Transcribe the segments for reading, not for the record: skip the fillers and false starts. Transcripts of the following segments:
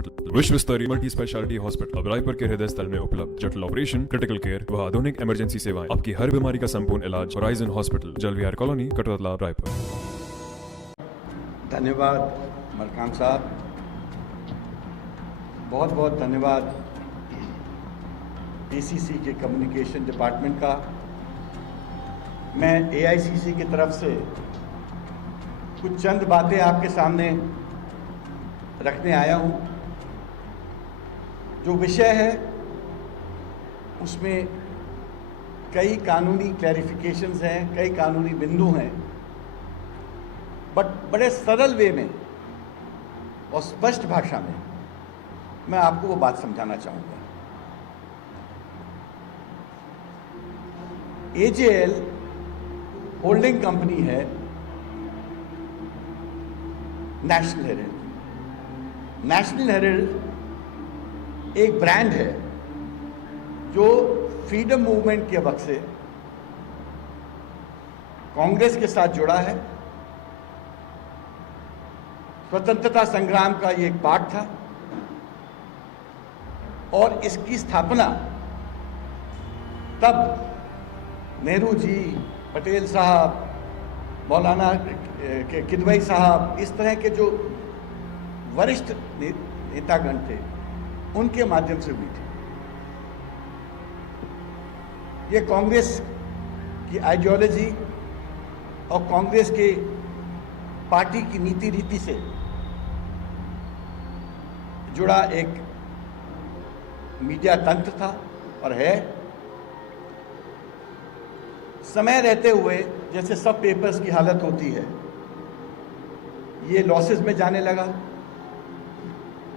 Hospital विश्व स्तरीय multi speciality hospital अब रायपुर के हृदय स्थल में उपलब्ध। जटिल ऑपरेशन, क्रिटिकल केयर व आधुनिक इमरजेंसी सेवाएं, आपकी हर बीमारी का संपूर्ण इलाज। Horizon hospital, जलविहार colony, Katotala, Raipur. धन्यवाद मलकान साहब, बहुत बहुत धन्यवाद पीसीसी के कम्युनिकेशन डिपार्टमेंट का। मैं एआईसीसी की तरफ से कुछ चंद बातें आपके सामने रखने आया हूं। जो विषय है उसमें कई कानूनी क्लैरिफिकेशंस हैं, कई कानूनी बिंदु हैं, बट बड़े सरल वे में और स्पष्ट भाषा में मैं आपको वो बात समझाना चाहूँगा। एजेएल होल्डिंग कंपनी है नेशनल हेराल्ड। नेशनल हेराल्ड एक ब्रांड है जो फ्रीडम मूवमेंट के वक्त से कांग्रेस के साथ जुड़ा है। स्वतंत्रता संग्राम का ये एक पार्ट था और इसकी स्थापना तब नेहरू जी, पटेल साहब, मौलाना किदवई साहब, इस तरह के जो वरिष्ठ नेतागण थे उनके माध्यम से हुई थी। ये कांग्रेस की आइडियोलॉजी और कांग्रेस के पार्टी की नीति रीति से जुड़ा एक मीडिया तंत्र था और है। समय रहते हुए जैसे सब पेपर्स की हालत होती है, ये लॉसेस में जाने लगा।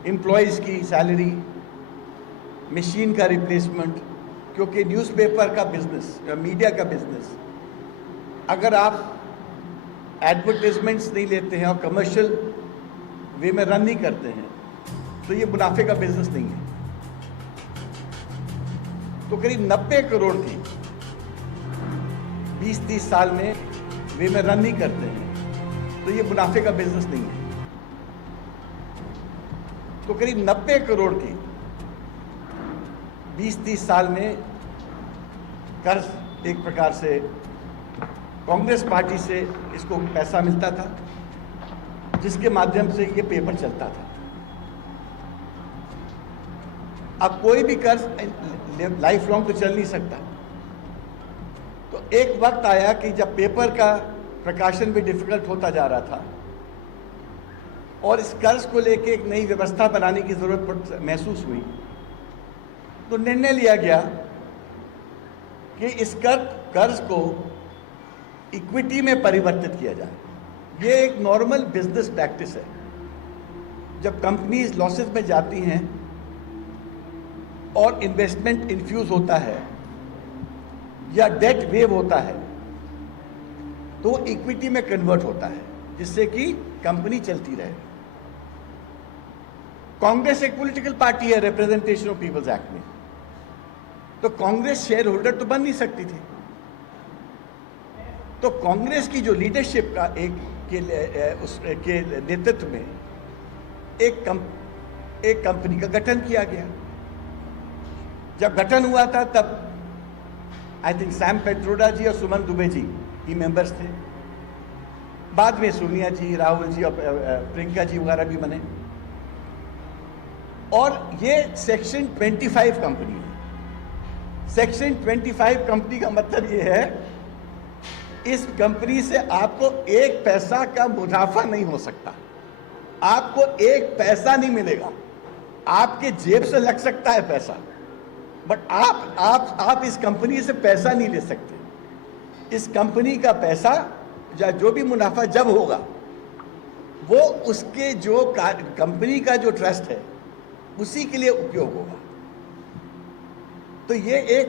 एम्प्लॉयज़ की सैलरी, मशीन का रिप्लेसमेंट, क्योंकि न्यूज़पेपर का बिजनेस या मीडिया का बिजनेस, अगर आप एडवर्टाइजमेंट्स नहीं लेते हैं और कमर्शियल वे में रन नहीं करते हैं तो ये मुनाफे का बिजनेस नहीं है। तो करीब 90 करोड़ की 20-30 साल में वे में रन नहीं करते हैं तो ये मुनाफे का बिजनेस नहीं है। तो करीब 90 करोड़ की 20-30 साल में कर्ज एक प्रकार से कांग्रेस पार्टी से इसको पैसा मिलता था जिसके माध्यम से ये पेपर चलता था। अब कोई भी कर्ज लाइफ लॉन्ग तो चल नहीं सकता। तो एक वक्त आया कि जब पेपर का प्रकाशन भी डिफिकल्ट होता जा रहा था और इस कर्ज को लेके एक नई व्यवस्था बनाने की जरूरत महसूस हुई, तो निर्णय लिया गया कि इस कर्ज को इक्विटी में परिवर्तित किया जाए। ये एक नॉर्मल बिजनेस प्रैक्टिस है। जब कंपनीज लॉसेस में जाती हैं और इन्वेस्टमेंट इन्फ्यूज होता है या डेट वेव होता है तो वो इक्विटी में कन्वर्ट होता है जिससे कि कंपनी चलती रहे। कांग्रेस एक पॉलिटिकल पार्टी है रिप्रेजेंटेशन ऑफ पीपल्स एक्ट में, तो कांग्रेस शेयर होल्डर तो बन नहीं सकती थी। तो कांग्रेस की जो लीडरशिप का के नेतृत्व में एक कंपनी का गठन किया गया। जब गठन हुआ था तब आई थिंक सैम पेट्रोडा जी और सुमन दुबे जी की मेंबर्स थे। बाद में सोनिया जी, राहुल जी और प्रियंका जी वगैरह भी बने। और ये सेक्शन 25 कंपनी है। सेक्शन 25 कंपनी का मतलब ये है इस कंपनी से आपको एक पैसा का मुनाफा नहीं हो सकता, आपको एक पैसा नहीं मिलेगा। आपके जेब से लग सकता है पैसा, बट आप इस कंपनी से पैसा नहीं ले सकते। इस कंपनी का पैसा या जो भी मुनाफा जब होगा वो उसके जो कंपनी का जो ट्रस्ट है उसी के लिए उपयोग होगा। तो ये एक